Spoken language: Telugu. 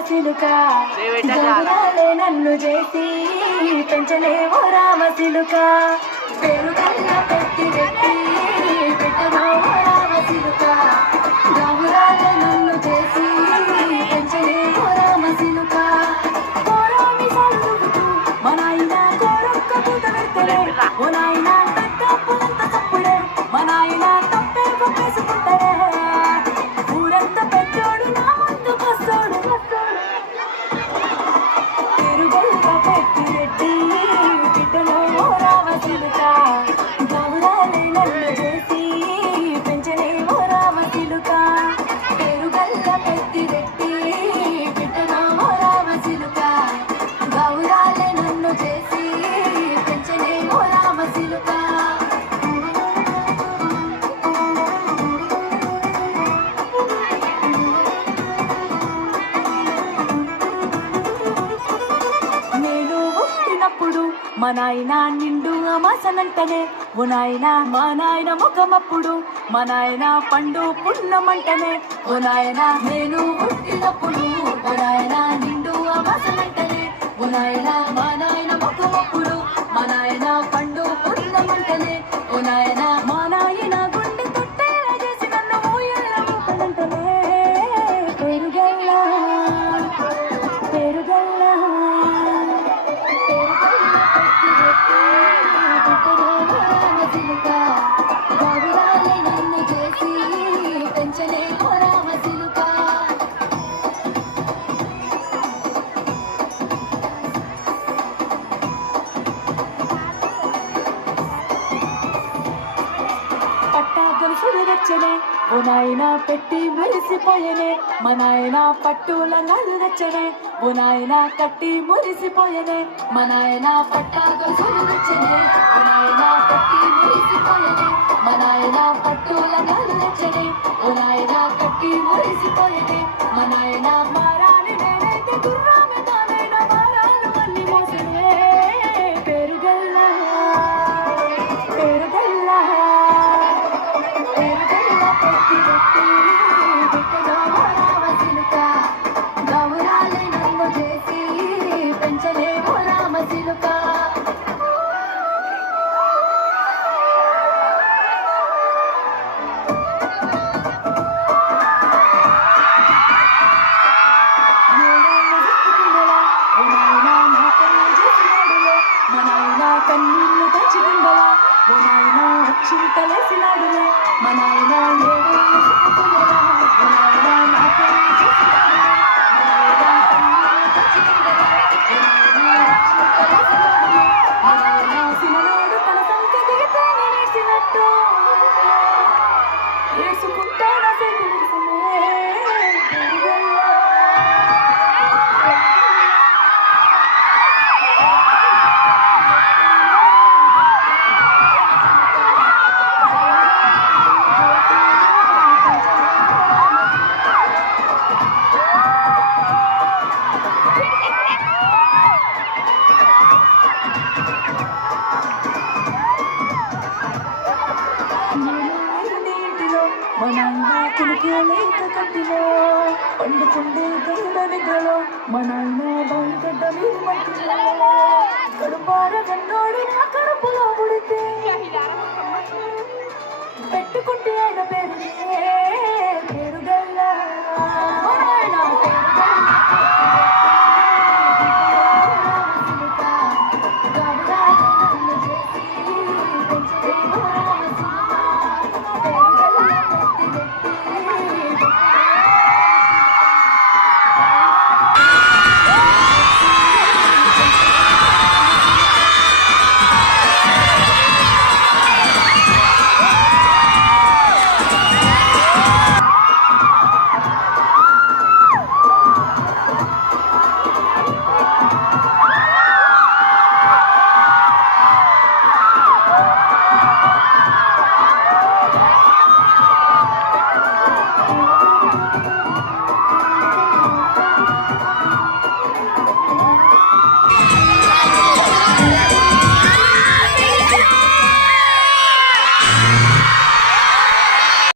రామశిలుక గౌరాలే నన్ను చేసి పెంచలేవో రామశిలుక పేరు కన్న పెట్టి పెట్టి పెట్టలేవో రామశిలుక గౌరాలే నన్ను చేసి పెంచలేవో రామశిలుక కోరామి సాలుతూ మా నాయన కోరొక్క పూత పెడతలే ఓ నాయన తప్పులంత తప్పుడే మా నాయన తప్పే ఒప్పేసుకుంటారే ఊరంతా పెద్దోడు నా ముందు వస్తాడు పెరుగల్లా పెట్టి రెడ్డి బిడ్డలో రామశిలుక గౌరాలే నన్ను చేసి పెంచలేవో రామశిలుక పెరుగల్లా పెట్టి రెడ్డి బిడ్డలో రామశిలుక గౌరాలే నన్ను చేసి పెంచలేవో రామశిలుక మా నాయన నిండు అమాసనంటనే ఓ నాయన మా నాయన ముఖమప్పుడు మా నాయన పండు పున్నమంటనే ఓ నాయన నేను పుట్టినప్పుడు ఓ నాయన నిండు అమాసనంటనే ఓ నాయన మా నాయన ముఖమప్పుడు మా నాయన పండు పున్నమంటనే ఓ నాయన మా నాయన గుండె తొట్టేలా చేసి నన్ను ఊయలంటనే పెరుగల్లా పెరుగల్లా గౌరాలే నన్ను చేసి పెంచలేవో రామశిలుక పట్టా గొలుసులు తెచ్చనే ఓ నాయన పెట్టి మురిసిపోయనే మా నాయన పట్టుల నాలు తెచ్చనే ఓ నాయన కట్టి మురిసిపోయనే మా నాయన పట్టా గొలుసులు తెచ్చనే ఓ నాయన కట్టి మురిసిపోయనే మా నాయన పట్టుల నాలు తెచ్చనే ఓ నాయన కట్టి మురిసిపోయనే మా నాయన మారాని నేనైతే గుర్రామె తానైన మారాలు అన్ని మోసనే పెరుగల్లా పెరుగల్లా పెరుగల్లా పెట్టి పెట్టి బిడ్డలో రామశిలుక గౌరాలే నన్ను చేసి పెంచలేవో రామశిలుక కన్నీళ్ళు తెచ్చుకుండలా ఓ నాయన చింతలేసినాడులే మా నాయన ఏడేళ్ళు చెప్పుకునేలా ఓ నాయన నా పెళ్లి చేసినాడులే మా నాయన కన్నీళ్ళు తెచ్చుకుండలా ఓ నాయన చింతలేసినాడులే మా నాయన సినలోడు తన సంక దిగితే నేనేసినట్టు వేసుకుంటానా సేకులిసమే పెరుగల్లా మా నాయన కుడికే లేక కట్టిలో పండుకుండే గండ నిద్రలో మా నాయన బాయిగడ్డ మీద మట్టిలో కడుపార గన్నోడు నా కడుపులో